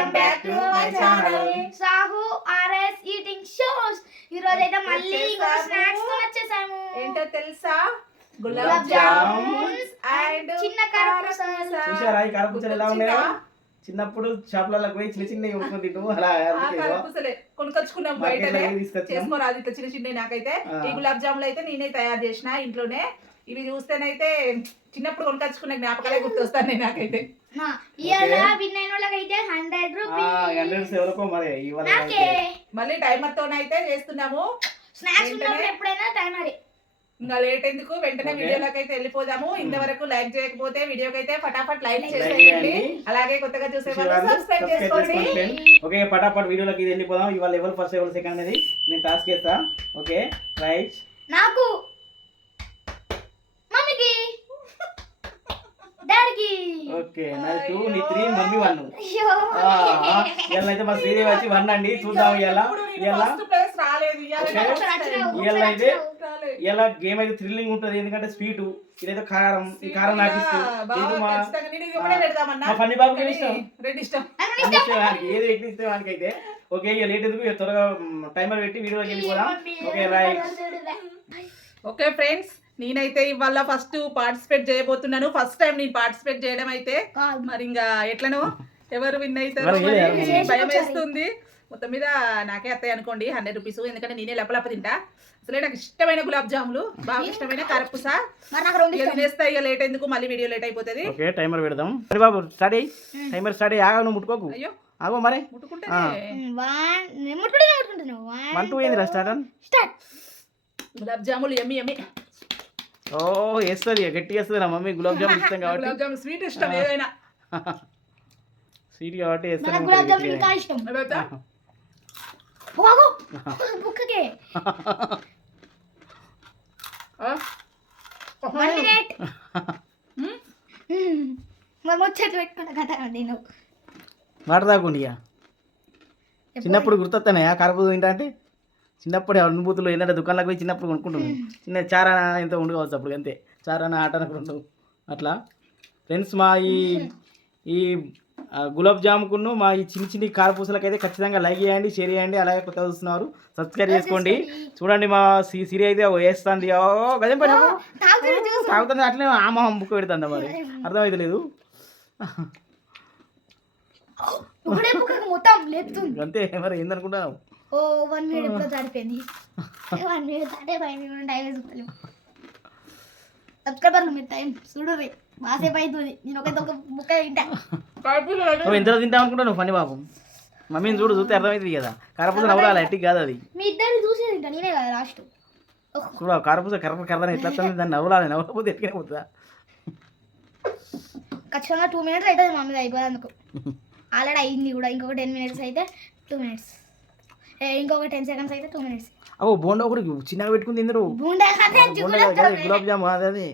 Welcome back to my channel Sahu RS eating shows. ఈ రోజు అయితే మళ్ళీ ఇంకొక స్నాక్స్ తో వచ్చేసాము. ఏంటో తెలుసా? గులాబ్ జామున్స్ అండ్ చిన్న కారపూసలు. చూశారా ఈ కారపూసలు ఎలా ఉన్నాయో? చిన్నప్పుడు షాపులకు పోయి చిన్న చిన్నవి కొనుక్కొని తింటాము. అలా కారపూసలే కొనుకొచ్చుకున్నాం బయటనే. చేసుకోరాదు ఇట్లా చిన్న చిన్నవి. నాకైతే ఈ గులాబ్ జాములు అయితే నేనే తయారు చేసిన ఇంట్లోనే. ఇవి చూస్తేనైతే చిన్నప్పుడు కొనుకొచ్చుకున్న జ్ఞాపకాలే గుర్తొస్తాయి నాకైతే. మళ్ళీ టైమర్ తోనైతే చేస్తున్నాము. ఇంకా లేట్ ఎందుకు, వెంటనే వీడియోలోకి అయితే వెళ్ళిపోదాము. ఇంతవరకు లైక్ చేయకపోతే వీడియోకి అయితే ఫటాఫట్ లైక్ చేసేయండి. అలాగే కొత్తగా చూసే వాళ్ళు సబ్స్క్రైబ్ చేసుకోండి. ఓకే, ఫటాఫట్ వీడియోలోకి వెళ్ళిపోదాం. ఇవాళ ఎవరు ఫస్ట్ ఎవరు సెకండ్ అనేది నేను టాస్క్ చేస్తా. Okay right. నాకు మమ్మీకి డాడీకి. ఓకే నాది 2 నీ 3 మమ్మీ 1. ఇవాళ అయితే మా శ్రీదేవి వచ్చి 1 అండి. చూద్దాం ఇవాళ అయితే ఇలా గేమ్ అయితే థ్రిల్లింగ్ ఉంటది. ఎందుకంటే స్వీట్, ఇదైతే కారం. ఈ కారం నాకు ఇష్టం. మా ఫన్నీ బాబుకి ఇష్టం. ఏది ఎక్కువ ఇష్టం వానికైతే. ఓకే ఇక లేట్ ఎందుకు, త్వరగా టైమర్ పెట్టి వీడియోకి వెళ్ళిపోదాం. Okay right. ఓకే ఫ్రెండ్స్, నేనైతే ఇవాళ ఫస్ట్ పార్టిసిపేట్ చేయబోతున్నాను. ఫస్ట్ టైం నేను పార్టిసిపేట్ చేయడం అయితే. మరి ఇంకా ఎట్లనో ఎవరు విన్ అవుతారో భయం వేస్తుంది. మొత్తం మీద నాకే వస్తాయి అనుకోండి 100 రూపీస్. ఎందుకంటే నేనే లప్పలప్ప తింటా. అసలే నాకు ఇష్టమైన గులాబ్ జాములు, బాగా ఇష్టమైన కారపూస తినేస్తా. ఇక లేట్ ఎందుకు, మళ్ళీ వీడియో లేట్ అయిపోతుంది. ఓకే టైమర్ పెడదాం. సరే బాబు స్టార్ట్ అయ్యి. టైమర్ స్టార్ట్ అయ్యి. ఆగా, నువ్వు ముట్టుకోకు. అయ్యో ఆగో మరి. ముట్టుకుంటే 1 2 ఏందిరా స్టార్ట్. గులాబ్ జాములు ఎమ్మి ఎమ్మి. ఓ వేస్తుంది, గట్టిగా వేస్తుంది నా మమ్మీ. గులాబ్ జామున్ ఇష్టం కాబట్టి. గులాబ్ జామున్ స్వీట్ ఇష్టం ఏదైనా. స్వీట్ కాబట్టి వేస్తాను. గులాబ్ జామున్ ఇంకా ఇష్టం. బుక్కకే మాట దాకుండి. చిన్నప్పుడు గుర్తొస్తానయా కారపూస తింటా అంటే? చిన్నప్పుడు అనుభూతులు ఏంటంటే దుకాణంలోకి పోయి చిన్నప్పుడు కొనుక్కుంటున్నాం. చిన్న చారాన ఎంత ఉండవచ్చు అప్పుడు, అంతే. చారాన ఆటనప్పుడు ఉండవు అట్లా. ఫ్రెండ్స్ మా ఈ గులాబ్ జాముకును మా ఈ చిన్న చిన్న కారపూసలకి అయితే ఖచ్చితంగా లైక్ చేయండి, షేర్ చేయండి. అలాగే కొత్తగా చూస్తున్నారు సబ్స్క్రైబ్ చేసుకోండి. చూడండి మా సిరి అయితే వేస్తుంది. గజం పైన తాగుతుంది అట్లనే ఆమా బుక్ పెడుతుంది. మరి అర్థమైతే లేదు అంతే. మరి ఏందనుకుంటున్నావు? 1 మినిట్ ఎప్పుడో దాటిపోయింది. 1 మినిట్ దాటే 5 మినిట్ టైం వేసుకోవాలి. సబ్స్క్రైబర్లు మీరు టైం చూడు బాసేపు అవుతుంది. నేను ఒక బుక్క తింటా. నువ్వు ఎంత తింటావు అనుకుంటావు ఫనీ బాబు? మమ్మీని చూస్తే అర్థమవుతుంది కదా. కారపూస నవ్వాలి ఎట్టి కాదు అది. మీ ఇద్దరు చూసి తింటా, నేనే కదా లాస్ట్. చూడ కారపూస కర్రని ఎట్లా దాన్ని నవ్వాలి. నవ్వకపోతే ఎట్టుకునే పోతుందా? ఖచ్చితంగా 2 మినిట్స్ అవుతుంది మమ్మీ అయిపోయేందుకు. ఆల్రెడీ అయింది కూడా. ఇంకొక 10 మినిట్స్ అయితే 2 మినిట్స్. ఇంకొక 10 సెకండ్స్ అయితే 2 మినిట్స్. ఓ బోండా ఒకటి చిన్నగా పెట్టుకుని తిందరు. గులాబ్ జాము అదే.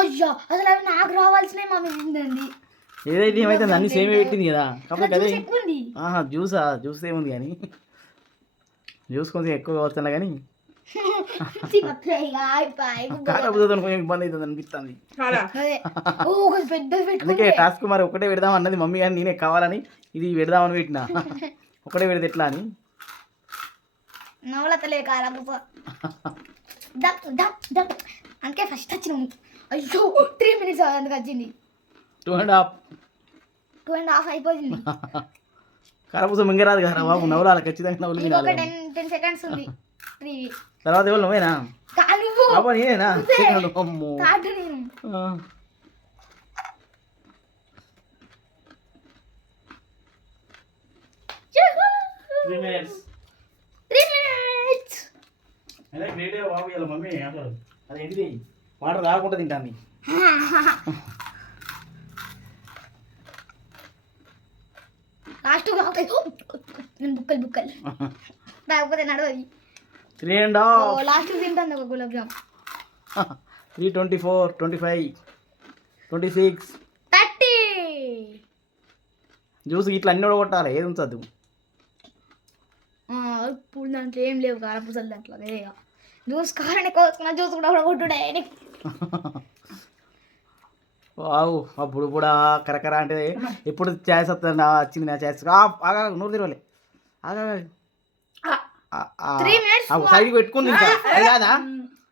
అయ్యో అసలు అవి నాకు రావాల్సినవి మమ్మీ తిందండి. ఏదైతే ఏమైతే అన్ని సేమే పెట్టింది కదా. కాబట్టి అదే జ్యూస్ ఏముంది కానీ జ్యూస్ కొంచెం ఎక్కువగా వస్తున్నా కానీ కాకపోతే కొంచెం ఇబ్బంది అవుతుంది అనిపిస్తుంది. అందుకే టాస్క్ మరి ఒకటే పెడదాం అన్నది మమ్మీ, కానీ నేనే కావాలని ఇది పెడదామని పెట్టినా. ఒకటే పెడితే ఎట్లా అని నవలతలే కారపూస అందుకే ఫస్ట్ వచ్చినాము. అయ్యో 3 మినిట్స్ అందుకు వచ్చింది. 2.5 అయిపోయింది. కారపూస మింగరాదు కదా బాబు, నవ్వులాలి ఖచ్చితంగా. నవ్వులు 10 సెకండ్స్ ఉంది. తర్వాత ఎవరు నువ్వేనా? బాబా నేనేనా? మమ్మీ అది ఏంటిది వాటర్ రాకుండా తింటాను. లాస్ట్ బుక్కలు రాకపోతే నడవది. 3.5 లాస్ట్ తింటాను ఒక గులాబ్ జామ్. 3:24 25 26 30 జ్యూస్ ఇట్లా అన్నీ కొట్టాలి. ఏది ఉంచద్దు. ఇప్పుడు దాంట్లో ఏం లేవు కారపూసలు. దాంట్లో జ్యూస్ కావాలని కోసుకున్న జ్యూస్ కూడా కొట్టుడే. వావ్ అప్పుడు కూడా కరకర అంటే ఎప్పుడు ఛాయిస్ వస్తుంది వచ్చింది నా ఛాయిస్ ఆగా నూరు తిరగలే ఆగా ఆ, 3 minutes సైడ్కి పెట్టుకుంది ఇంకా అది కాదా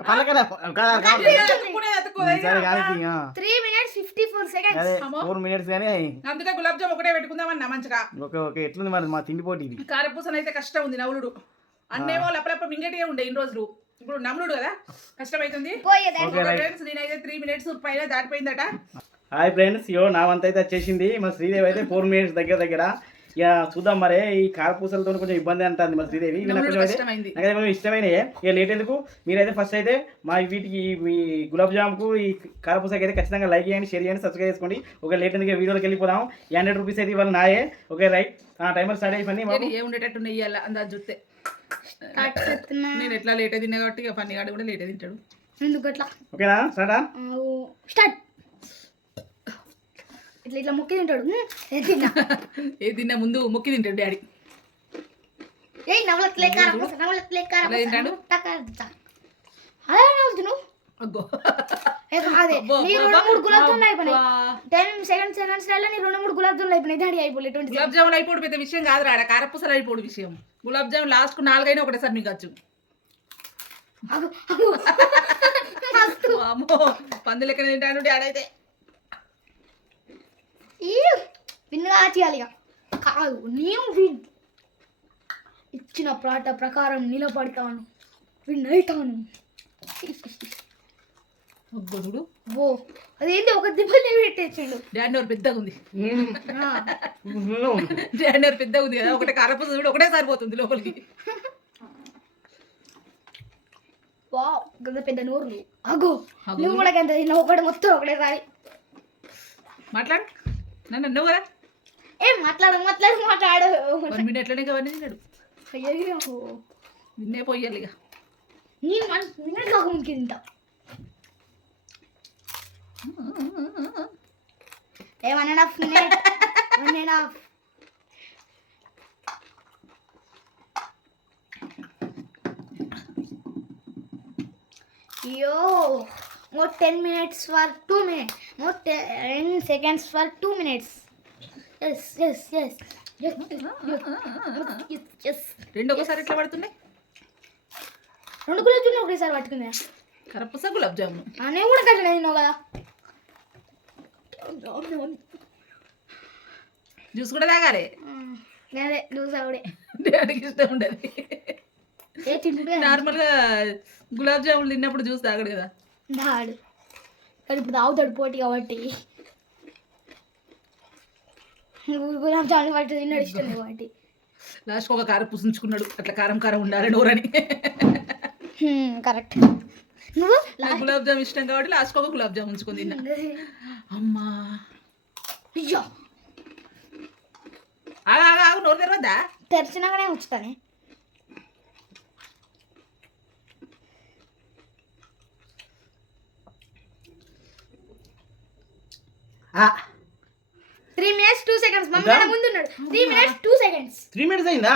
పలకరా ఎత్తుకునేది ఎత్తుకో. సరే కానీ 3 minutes 54 seconds. అదే 4 minutes కానీ అందుకే గులాబ్ జామ్ ఒకటే పెట్టుకుందామన్నా మంచిగా. ఓకే ఓకే ఎట్లుంది మరి మా తిండి పోటీ ఇది కారపూసన అయితే కష్టం ఉంది నవ్వులుడు. అన్నేమో లప్పలప్ప మింగటిగా ఉండే ఇన్ని రోజులు, ఇప్పుడు నమ్ములుడు కదా కష్టమైతుంది. ఓకే రైట్ ఫ్రెండ్స్ నేనైతే 3 minutes పైన దాటిపోయిందట. హాయ్ ఫ్రెండ్స్ యో నా వంత అయితే వచ్చేసింది. మా శ్రీదేవి అయితే 4 minutes దగ్గర ఇక చూద్దాం మరి. ఈ కారపూసలతో కొంచెం ఇబ్బంది అంటుంది మా శ్రీదేవి. నాకు కొంచెం అయితే కష్టమైంది. నాకైతే కొంచెం ఇష్టమైనయే. ఇక లేట్ ఎందుకు, మీరైతే ఫస్ట్ అయితే మా వీటికి ఈ గులాబ్ జామ్కు ఈ కారపూసకి అయితే ఖచ్చితంగా లైక్ చేయండి, షేర్ చేయండి, సబ్స్క్రైబ్ చేసుకోండి. ఒక లేట్ ఎందుకు వీడియోకి వెళ్ళిపోదాం. 100 రూపీస్ అయితే ఇవాళ నాయే. ఓకే రైట్ టైమర్ స్టార్ట్ అయిపోయింది. ఏ ఉండేటట్టు నెయ్యాల అందాజు చూస్తే. నేను ఎట్లా లేట్ తిన్నా కాబట్టి ఇక పని గాడు కూడా లేట్ తింటాడు. ఎందుకు అట్లా? ఓకేనా స్టార్టా? స్టార్ట్. ఇట్లా ఇట్లా మొక్కి తింటాడు. ఏ తిన్నా ముందు మొక్కి తింటాడు డాడీ. ఏయ్ నవలత్ లేకార అలా తింటాడు? అదే నవ్వుతున్నావు. అగ్గో అదే నీ 2-3 గులాబ్ జాములు అయిపోయినాయి. 10 seconds నీ 2-3 గులాబ్ జాములు అయిపోయినాయి. డాడీ అయిపోలే 20 గులాబ్ జాములు అయిపోవడం పెద్ద విషయం కాదు ఆడ, కారపూసలు అయిపోవడం విషయం. గులాబ్ జామున్ లాస్ట్ 4 అయినా ఒకటేసారి మీకు వచ్చు. అమ్మో పందులు ఎక్కడ తింటాను డాడీ అయితే. విన్నుగా చేయాలి ఇక. కాదు నేను విన్ ఇచ్చిన పాట ప్రకారం నిలబడతాను, విన్ అవుతాను. చూడు ఓ అదేంటి ఒక దిబ్బలు పెట్టేసిండు. డాడీ నోరు పెద్దగా ఉంది. డాడీ నోరు పెద్దగా ఉంది కదా, ఒకటే కారపూస చూడు ఒకటే సరిపోతుంది లోపలికి. వావ్ గంత పెద్ద నోరు. అగో నువ్వు కూడా ఎంత తిన్నావు, ఒకటి మొత్తం ఒకటేసారి. మాట్లాడు నన్ను అన్నావు కదా. ఏం మాట్లాడు 1 minute ఎట్లనే అవన్నీ తిన్నాడు. నిన్నే పోయాలి ఇక. నేను 1 minute కాక ముందుకి తింటా. ఏ 1.5 minute 1.5. Yo, more 10 minutes for 2 minutes. More 10 seconds for 2 minutes. Yes. రెండు ఒకసారి ఎట్లా పడుతున్నాయి? 2 గులాబ్ జాములు ఒకటేసారి పట్టుకుందా? కారపూస గులాబ్ జామున్ నేను కూడా కట్టినా తిన్నావు కదా. జ్యూస్ కూడా తాగాలి. అదే జ్యూస్ ఆవిడే డాడీకి ఇష్టం ఉండదు. ఏ తింటుంటే నార్మల్గా గులాబ్ జాములు తిన్నప్పుడు జ్యూస్ తాగడు కదా తాడు, కానీ ఇప్పుడు తాగుతాడు పోటీ కాబట్టి. గులాబ్ జాములు పట్టి తిన్నాడు ఇష్టం కాబట్టి. లాస్ట్ ఒక కారం పుసించుకున్నాడు, అట్లా కారం ఉండాలి నోరని. కరెక్ట్. నువ్వు నాకు గులాబ్ జామ్ ఇష్టం కాబట్టి లాస్ట్ ఒక గులాబ్ జామ్ ఉంచుకొని తిన్నా. అమ్మా అయ్యో ఆగు నోరు తెరవద్దా? తెరిచినాకనే ఉంచుతానే. ఆ 3 minutes 2 seconds. Mummy ముందున్నాడు. 3 minutes 2 seconds. 3 minutes అయిందా?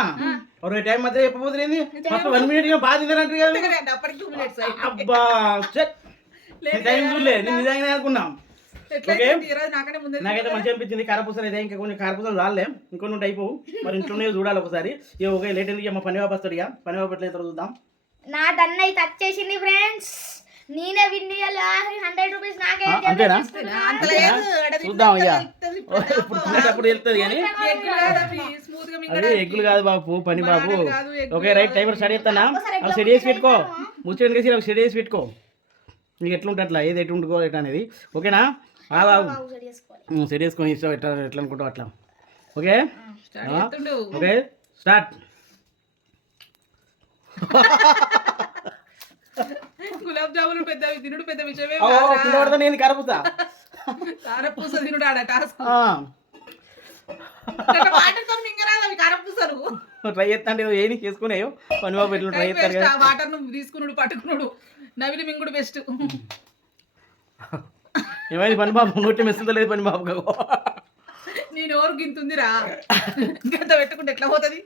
ఒక టైం మధ్య చెప్పబోతుంది. ఫస్ట్ 1 minute బాగా తింటారంటారు కదా. అప్పటికి 2 minutes అబ్బా టైం చూడలే, నేను నిజంగానే అనుకున్నాం. నాకైతే మంచిగా అనిపించింది. కారపూసలు అయితే ఇంకా కొంచెం కారపూసలు రాలే, ఇంకొన్ని టైపు మరి ఇంట్లోనే చూడాలి ఒకసారి. ఇక ఓకే లేట్ ఎందుకు మా పని వాపస్తాడు. ఇక పని వాపట్లే చూద్దాం. నా టన్ అయితే వచ్చేసింది ఫ్రెండ్స్. నేనే విన్ చేయాలి. 100 రూపీస్ నాకే. అంతేనా? చూద్దాం ఇక అప్పుడు వెళ్తుంది కానీ అదే ఎగ్గులు కాదు బాబు, పని బాబు. ఓకే రైట్ టైమర్ స్టార్ట్ చేస్తానా? అవి సెట్ చేసి పెట్టుకో, ముచ్చడి కేసి అవి సెట్ చేసి పెట్టుకో. నీకు ఎట్లుంటే అట్లా, ఏది ఎటు ఉంటుకో ఎట్లా అనేది. ఓకేనా? సెట్ చేసుకొని ఇష్టం ఎట్లా అనుకుంటావు అట్లా. Okay okay start. గులాబ్ జాములు పెద్ద తినుడు పెద్ద విషయమే. నేను కారపూస కారపూస తినుడు ఆడ టాస్క్. కారపూసలు ట్రై చేస్తా అంటే ఏమి చేసుకున్నాయో పని బాబు ఎట్లా ట్రై చేస్తారు కదా. వాటర్ ను తీసుకున్నాడు పట్టుకున్నాడు, నవిలి మింగుడు బెస్ట్. ఏమైంది పని బాబు? నోటి మెస్తుందో లేదు పని బాబు. నేను ఎవరు గింతుందిరా, గంత పెట్టుకుంటే ఎట్లా పోతుంది?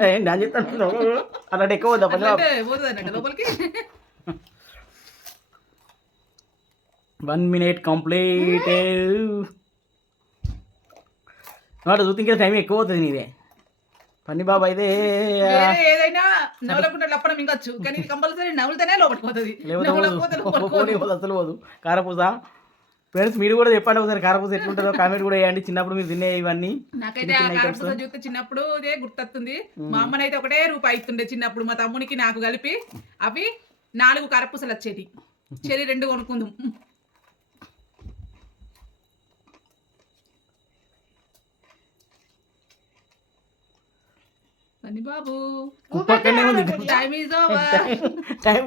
నేను చెప్తాను అలా ఎక్కువ వద్దా పని అంటే పోతుందన్నట్టు లోపలికి 1 minute కంప్లీట్ వాడు చూస్తే ఇంకా టైం ఎక్కువ అవుతుంది నీదే పని బాబు అయితే వేరే ఏదైనా నవలకుండా లప్పడం మింగచ్చు కానీ ఇది కంపల్సరీ నవ్వులతోనే లోపలికి పోతుంది నవ్వలేకపోతే లోపలికి పోదు. అసలు పోదు కారపూస ఫ్రెండ్స్ మీరు కూడా చెప్పండి ఒకసారి కారపూస ఎట్లుంటుందో కామెంట్ కూడా వేయండి చిన్నప్పుడు మీరు తినే ఇవన్నీ నాకైతే ఆ కారపూస చూస్తే చిన్నప్పుడు ఇదే గుర్తొస్తుంది మా అమ్మనైతే ఒకటే రూపాయి ఇస్తుండే చిన్నప్పుడు మా తమ్మునికి నాకు కలిపి అవి 4 కారపూసలు వచ్చేది చెరి 2 కొనుక్కుందాం పని బాబు పక్కనే ఉంది టైమ్ ఈజ్ ఓవర్ టైం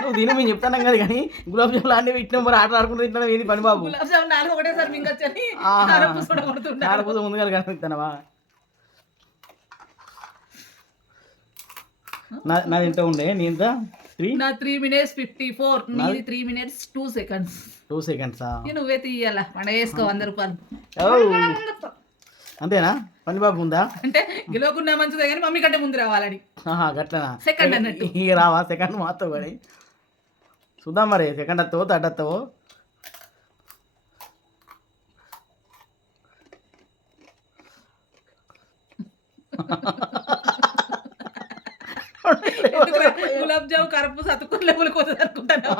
నువ్వు తిని మేము చెప్తాను కదా కానీ గులాబ్ జాములు అన్నీ ఇట్లా మరి ఆటలు ఆడుకుంటూ తింటాను ఏది పని బాబు గులాబ్ జామున్ 4 ఒకటేసారి మింగొచ్చని కారపూస కూడా కొడుతుండే కారపూస ముందుగా కనిపిస్తానవా నాది ఎంత ఉండే నీ ఎంత 3 నా 3 minutes 54 నీది 3 minutes 2 seconds 2 seconds నువ్వే తీయాలా మన వేసుకో 100 రూపాయలు అంతేనా పని బాబు ఉందా అంటే గెలవకున్నా మంచిదే కానీ మమ్మీ కంటే ముందు రావాలని గట్లనా సెకండ్ అన్నట్టు ఇక రావా సెకండ్ మాతో కానీ చూద్దాం మరి సెకండ్ వస్తావో థర్డ్ వస్తావో గులాబ్ జామ్ కరపూస అతుక్కుని లెవెల్కి పోతుంది అనుకుంటాను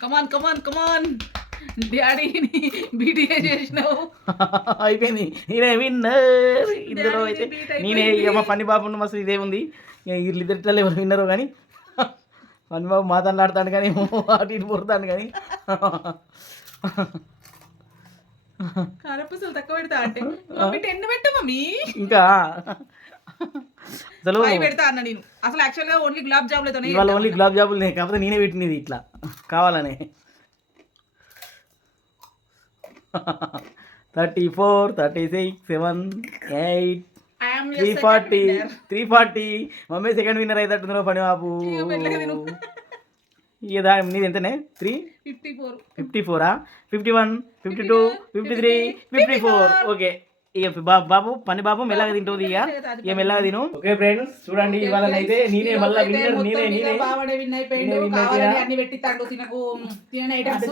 కమాన్ కమాన్ కమాన్ డాడీని బీటీఏ చేసినావు అయిపోయింది నేనే విన్నర్ ఇందులో అయితే నేనే ఇక మా పని బాబు మస్తు ఇదే ఉంది వీళ్ళిద్దరిలో ఎవరు విన్నరో కానీ పని బాబు మాట్లాడతాడు కానీ అటు ఇటు పుడతాడు కానీ కారపూసలు తక్కువ పెడతా అంటే మమ్మీ 10 పెట్టు మమ్మీ ఇంకా అసలు 5 పెడతా అన్న నేను అసలు యాక్చువల్గా ఓన్లీ గులాబ్ జాములతోనే ఇవాళ ఓన్లీ గులాబ్ జాములు కాకపోతే నేనే పెట్టినది ఇట్లా కావాలని 34 36 7 8 340 మమ్మీ సెకండ్ విన్నర్ అయితే పని బాబు ఇక నీది ఎంతనే 54 51 52 53 54 ఓకే ఇక బాబు పని బాబు మెల్లగా తింటుంది ఇక మెల్లగా తిను ఓకే ఫ్రెండ్స్ చూడండి ఇవాళ అయితే నేనే మళ్ళీ విన్నర్ నేనే బావడే విన్ అయిపోయిండు కావాలని అన్ని పెట్టిస్తాడు తినకు తినే ఐటమ్స్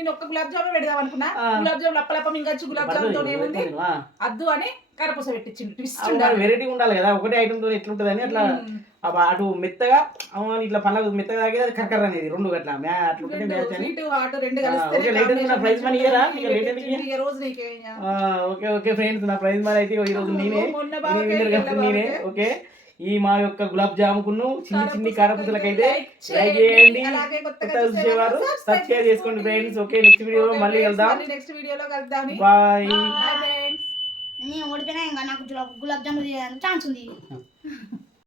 నేను ఒక్క గులాబ్ జామున్ పెడదాం అనుకున్నా గులాబ్ జామున్ లప్పలప్ప మింగచ్చు గులాబ్ జామున్ తో ఏముంది అద్దు అని కరపూస పెట్టించిండు ట్విస్ట్ వెరైటీ ఉండాలి కదా ఒకటే ఐటమ్ తో ఎట్లుంటది అని అట్లా అటు మెత్తగా ఇట్లా పళ్ళకు మెత్తగా తాగేది అది కరకర అనేది 2 గట్ల అట్లుంటే మ్యాచ్ అని ఓకే లేటెస్ట్ నా ప్రైజ్ మనీ ఇయరా ఇక లేటెస్ట్ ఈ రోజు నీకే ఓకే ఓకే ఫ్రెండ్స్ నా ప్రైజ్ మనీ అయితే ఈ రోజు నేనే విన్నర్ గా నేనే ఓకే ఈ మా యొక్క గులాబ్ జాముకును చిన్ని కారపూసలకైతే లైక్ చేయండి కొత్త చూసేవారు సబ్స్క్రైబ్ చేసుకోండి ఫ్రెండ్స్ ఓకే నెక్స్ట్ వీడియోలో మళ్ళీ కలుద్దాం బాయ్ నేను ఓడిపోయినా ఇంకా నాకు గులాబ్ జామున్ ఛాన్స్ ఉంది